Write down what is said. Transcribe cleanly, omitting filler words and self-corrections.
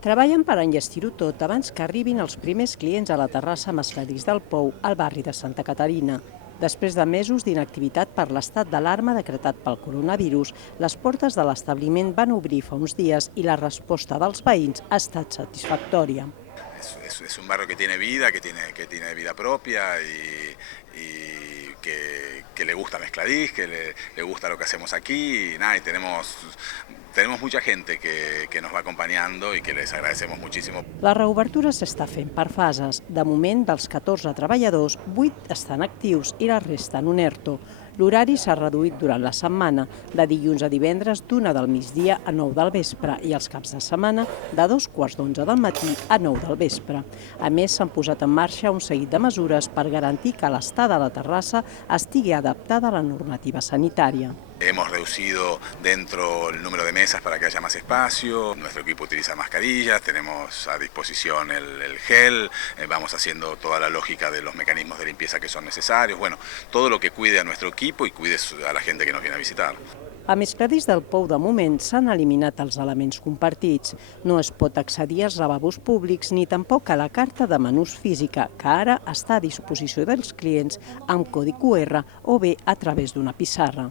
Treballen per enllestir-ho tot abans que arribin els primers clients a la terrassa Mascladís del Pou, al barri de Santa Caterina. Després de mesos d'inactivitat per l'estat d'alarma decretat pel coronavirus, les portes de l'establiment van obrir fa uns dies i la resposta dels veïns ha estat satisfactòria. Es un barrio que tiene vida, que tiene vida propia y que le gusta Mezcladís, que le gusta lo que hacemos aquí y tenemos mucha gente que nos va acompañando y que les agradecemos muchísimo. La reobertura s'està fent per fases. De moment, dels 14 treballadors, 8 estan actius i la resta en un ERTO. L'horari s'ha reduït durant la setmana, de dilluns a divendres d'1 del migdia a 9 del vespre i els caps de setmana de 2:15 del matí a 9 del vespre. A més, s'han posat en marxa un seguit de mesures per garantir que l'estada a la terrassa estigui adaptada a la normativa sanitària. Hemos reducido dentro el número de mesas para que haya más espacio, nuestro equipo utiliza mascarillas, tenemos a disposición el gel, vamos haciendo toda la lógica de los mecanismos de limpieza que son necesarios, bueno, todo lo que cuide a nuestro equipo y cuide a la gente que nos viene a visitar. A Mezcladís del Pou, de moment, s'han eliminat els elements compartits. No es pot accedir als lavabos públics ni tampoc a la carta de menús física, que ara està a disposició dels clients amb codi QR o bé a través d'una pissarra.